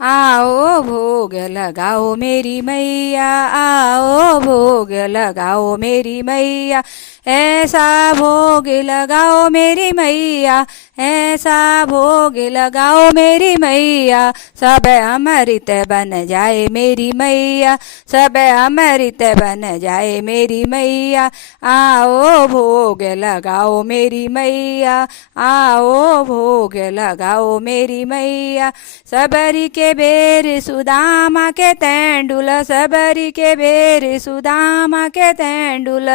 आओ भोग लगाओ मेरी मैया, आओ भोग लगाओ मेरी मैया, ऐसा भोग लगाओ मेरी मैया, ऐसा भोग लगाओ मेरी मैया, सब अमृत बन जाए मेरी मैया, सब अमृत बन जाए मेरी मैया। आओ भोग लगाओ मेरी मैया, आओ भोग लगाओ मेरी मैया। सबरी के बेर सुदामा के तेंडुल, सबरी के बेर सुदामा के तेंडुल,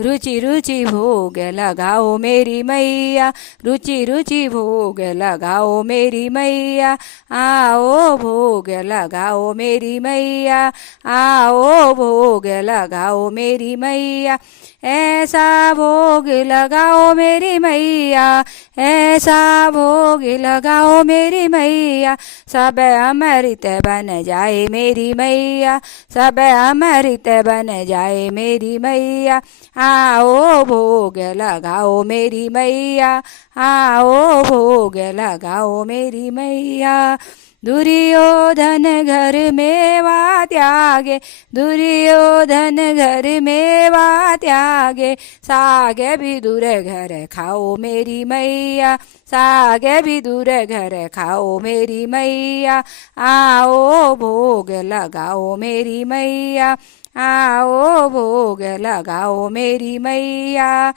रुचि रुचि भोग लगाओ मेरी मैया, रुचि रुचि भोग लगाओ मेरी मैया। आओ भोग लगाओ मेरी मैया, आओ भोग लगाओ मेरी मैया, ऐसा भोग लगाओ मेरी मैया, ऐसा भोग लगाओ मेरी मैया। सब अमृत बन जाए मेरी मैया, सब अमृत बन जाए मेरी मैया। आओ भोग लगाओ मेरी मैया, आओ भोग लगाओ मेरी मैया। दुर्योधन घर मेवा त्यागे, दुर्योधन घर मेवा त्यागे, सागे भी दूर घर खाओ मेरी मैया, सागे भी दूर घर खाओ मेरी मैया। आओ भोग लगाओ मेरी मैया, आओ भोग लगाओ मेरी मैया।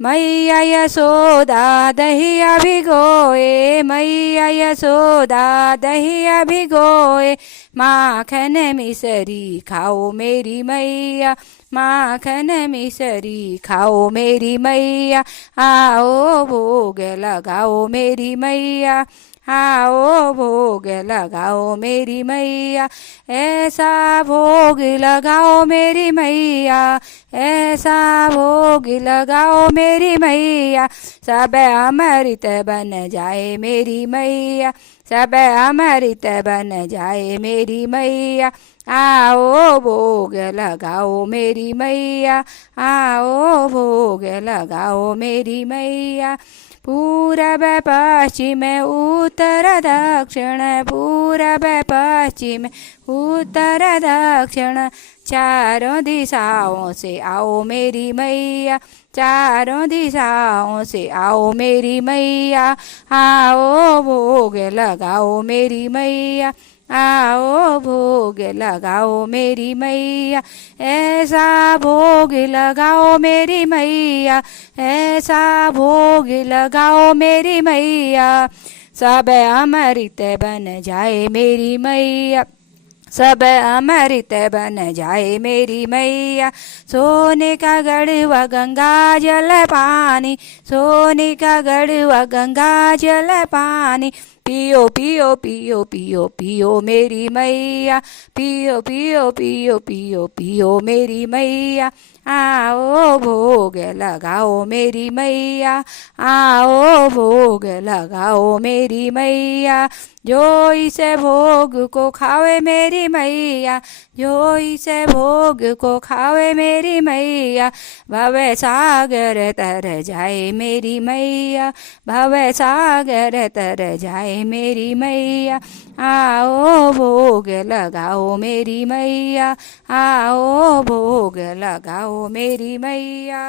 मैया यशोदा दहिया भिगोए, मैया यशोदा दहिया भिगोए, माखन मिसरी खाओ मेरी मैया, माखन मिसरी खाओ मेरी मैया। आओ भोग लगाओ मेरी मैया, आओ भोग लगाओ मेरी मैया, ऐसा भोग लगाओ मेरी मैया, ऐसा भोग लगाओ मेरी मैया। सब अमृत बन जाए मेरी मैया, सब अमृत बन जाए मेरी मैया। आओ भोग लगाओ मेरी मैया, आओ भोग लगाओ मेरी मैया। पूरब पश्चिम उत्तर दक्षिण, पूरब पश्चिम उत्तर दक्षिण, चारों दिशाओं से आओ मेरी मैया, चारों दिशाओं से आओ मेरी मैया। आओ भोग लगाओ मेरी मैया, आओ भोग लगाओ मेरी मैया, ऐसा भोग लगाओ मेरी मैया, ऐसा भोग लगाओ मेरी मैया। सब अमृत बन जाए मेरी मैया, सब अमृत बन जाए मेरी मैया। सोने का गढ़वा गंगा जल पानी, सोने का गढ़वा गंगा जल पानी, पियो पियो पियो पियो पियो मेरी मैया, पियो पियो पियो पियो पियो मेरी मैया। आओ भोग लगाओ मेरी मैया, आओ भोग लगाओ मेरी मैया। जो इसे भोग को खावे मेरी मैया, जो इसे भोग को खावे मेरी मैया, भव सागर तर जाए मेरी मैया, भव सागर तर जाए मेरी मैया। आओ भोग लगाओ मेरी मैया, आओ भोग लगाओ मेरी मैया।